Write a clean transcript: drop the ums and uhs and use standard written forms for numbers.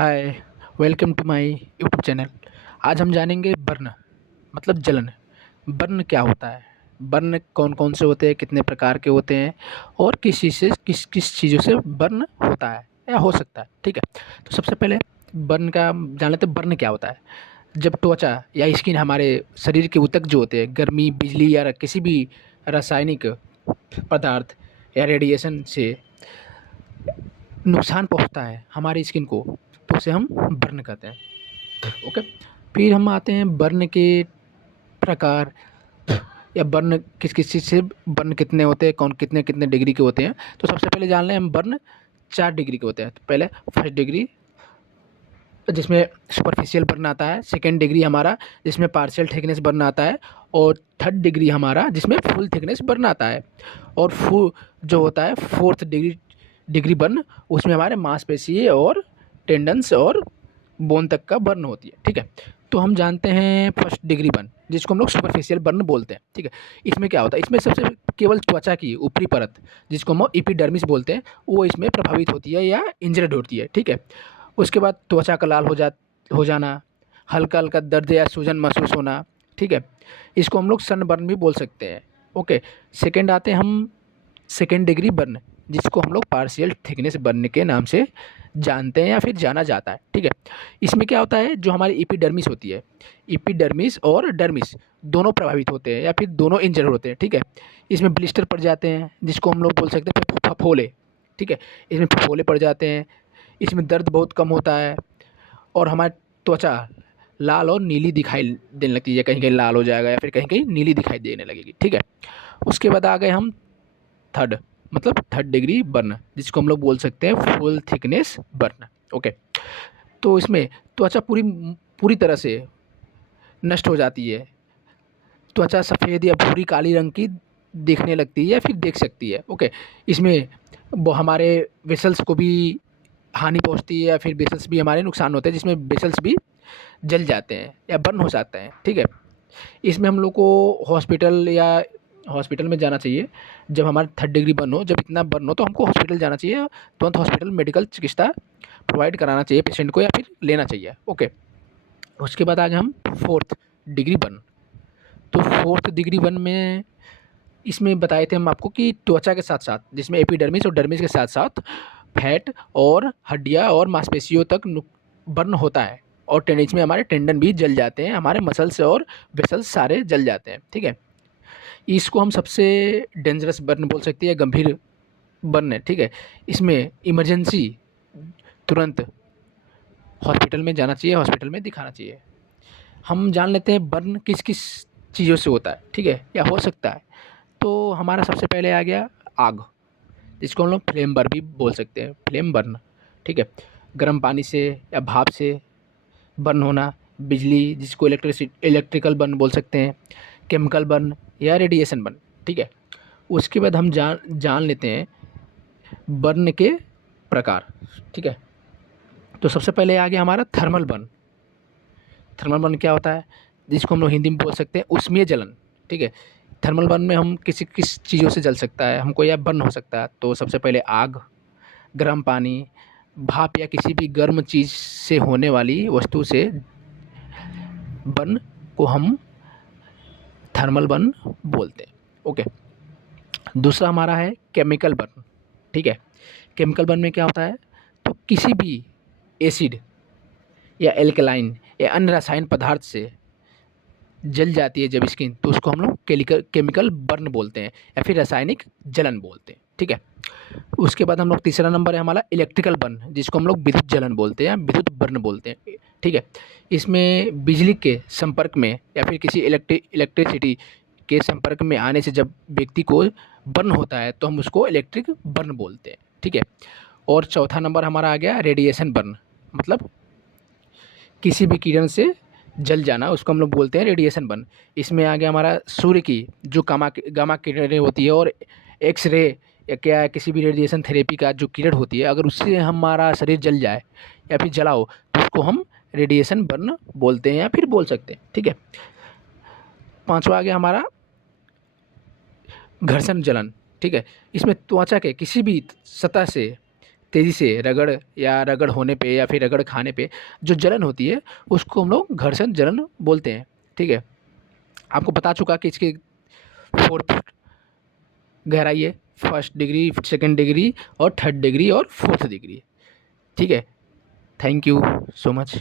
Hi, welcome to my YouTube channel. आज हम जानेंगे बर्न मतलब जलन। बर्न क्या होता है? बर्न कौन-कौन से होते हैं, कितने प्रकार के होते हैं और किस चीज़ से किस चीज़ों से बर्न होता है या हो सकता है, ठीक है? तो सबसे पहले बर्न का जान लेते हैं बर्न क्या होता है। जब त्वचा या स्किन हमारे शरीर के ऊतक जो होते हैं, गर्मी, बिजली या किसी भी रासायनिक पदार्थ या रेडिएशन से नुकसान पहुँचता है हमारी स्किन को, तो उसे हम बर्न कहते हैं। ओके। फिर हम आते हैं बर्न के प्रकार या बर्न किस किस चीज़ से बर्न कितने होते हैं, कौन कितने कितने डिग्री के होते हैं। तो सबसे पहले जान लें हम बर्न 4 डिग्री के होते हैं। तो पहले फर्स्ट डिग्री जिसमें सुपरफिशियल बर्न आता है, सेकेंड डिग्री हमारा जिसमें पार्शियल थिकनेस बर्न आता है और थर्ड डिग्री हमारा जिसमें फुल थिकनेस बर्न आता है और फुल जो होता है फोर्थ डिग्री डिग्री बर्न, उसमें हमारे मांसपेशी और टेंडन्स और बोन तक का बर्न होती है, ठीक है। तो हम जानते हैं फर्स्ट डिग्री बर्न जिसको हम लोग सुपरफिशियल बर्न बोलते हैं, ठीक है। इसमें क्या होता है, इसमें सबसे केवल त्वचा की ऊपरी परत जिसको हम एपिडर्मिस बोलते हैं वो इसमें प्रभावित होती है या इंजर्ड होती है, ठीक है। उसके बाद त्वचा का लाल हो जाना, हल्का हल्का दर्द या सूजन महसूस होना, ठीक है। इसको हम लोग सनबर्न भी बोल सकते हैं। ओके। सेकेंड आते हैं हम सेकेंड डिग्री बर्न जिसको हम लोग पार्शियल थिकनेस बर्न के नाम से जानते हैं या फिर जाना जाता है, ठीक है। इसमें क्या होता है, जो हमारी एपिडर्मिस होती है, एपिडर्मिस और डर्मिस दोनों प्रभावित होते हैं या फिर दोनों इंजर होते हैं, ठीक है। इसमें ब्लिस्टर पड़ जाते हैं जिसको हम लोग बोल सकते हैं फफोले, ठीक है। इसमें फफोले पड़ जाते हैं, इसमें दर्द बहुत कम होता है और हमारी त्वचा लाल और नीली दिखाई देने लगती है, कहीं कहीं लाल हो जाएगा या फिर कहीं कहीं नीली दिखाई देने लगेगी, ठीक है। उसके बाद आ गए हम थर्ड थर्ड डिग्री बर्न जिसको हम लोग बोल सकते हैं फुल थिकनेस बर्न। ओके। तो इसमें त्वचा पूरी पूरी तरह से नष्ट हो जाती है, त्वचा सफ़ेद या भूरी काली रंग की दिखने लगती है या फिर देख सकती है। ओके। इसमें वो हमारे वेसल्स को भी हानि पहुंचती है या फिर वेसल्स भी हमारे नुकसान होते हैं, जिसमें वेसल्स भी जल जाते हैं या बर्न हो जाते हैं, ठीक है। इसमें हम लोग को हॉस्पिटल में जाना चाहिए जब हमारा थर्ड डिग्री बर्न हो, जब इतना बर्न हो तो हमको हॉस्पिटल जाना चाहिए, तुरंत हॉस्पिटल मेडिकल चिकित्सा प्रोवाइड कराना चाहिए पेशेंट को या फिर लेना चाहिए। ओके। उसके बाद आगे हम फोर्थ डिग्री बर्न। तो फोर्थ डिग्री बर्न में इसमें बताए थे हम आपको कि त्वचा के साथ साथ जिसमें एपिडर्मिस और डर्मिस के साथ साथ फैट और हड्डियाँ और मांसपेशियों तक बर्न होता है और टेंडिस में हमारे टेंडन भी जल जाते हैं, हमारे मसल्स और वेसल्स सारे जल जाते हैं, ठीक है। इसको हम सबसे डेंजरस बर्न बोल सकते हैं, गंभीर बर्न है, ठीक है। इसमें इमरजेंसी तुरंत हॉस्पिटल में जाना चाहिए, हॉस्पिटल में दिखाना चाहिए। हम जान लेते हैं बर्न किस किस चीज़ों से होता है, ठीक है, या हो सकता है। तो हमारा सबसे पहले आ गया आग जिसको हम लोग फ्लेम बर्न भी बोल सकते हैं, फ्लेम बर्न, ठीक है। गर्म पानी से या भाप से बर्न होना, बिजली जिसको इलेक्ट्रिकल बर्न बोल सकते हैं, केमिकल बर्न या रेडिएशन बर्न, ठीक है। उसके बाद हम जान लेते हैं बर्न के प्रकार, ठीक है। तो सबसे पहले आ गया हमारा थर्मल बर्न। थर्मल बर्न क्या होता है, जिसको हम लोग हिंदी में बोल सकते हैं उष्मीय जलन, ठीक है। थर्मल बर्न में हम किस चीज़ों से जल सकता है हमको या बर्न हो सकता है, तो सबसे पहले आग, गर्म पानी, भाप या किसी भी गर्म चीज़ से होने वाली वस्तु से बर्न को हम थर्मल बर्न बोलते हैं। ओके। दूसरा हमारा है केमिकल बर्न, ठीक है। केमिकल बर्न में क्या होता है, तो किसी भी एसिड या एल्कलाइन या अन्य रासायनिक पदार्थ से जल जाती है जब स्किन, तो उसको हम लोग केमिकल बर्न बोलते हैं या फिर रासायनिक जलन बोलते हैं, ठीक है। उसके बाद हम लोग तीसरा नंबर है हमारा इलेक्ट्रिकल बर्न जिसको हम लोग विद्युत जलन बोलते हैं या विद्युत बर्न बोलते हैं, ठीक है। इसमें बिजली के संपर्क में या फिर किसी इलेक्ट्रिसिटी के संपर्क में आने से जब व्यक्ति को बर्न होता है तो हम उसको इलेक्ट्रिक बर्न बोलते हैं, ठीक है। और चौथा नंबर हमारा आ गया रेडिएशन बर्न, मतलब किसी भी किरण से जल जाना, उसको हम लोग बोलते हैं रेडिएशन बर्न। इसमें आ गया हमारा सूर्य की जो गामा किरणें होती है और एक्स-रे या क्या किसी भी रेडिएशन थेरेपी का जो किरण होती है, अगर उससे हमारा शरीर जल जाए या फिर जला हो तो उसको हम रेडिएशन बर्न बोलते हैं या फिर बोल सकते हैं, ठीक है। पाँचवा आ गया हमारा घर्षण जलन, ठीक है। इसमें त्वचा के किसी भी सतह से तेज़ी से रगड़ या रगड़ होने पे या फिर रगड़ खाने पे जो जलन होती है उसको हम लोग घर्षण जलन बोलते हैं। ठीक है, आपको बता चुका कि इसकी 4th गहराई है, 1st डिग्री, 2nd डिग्री और 3rd डिग्री और 4th डिग्री। ठीक है, थैंक यू सो मच।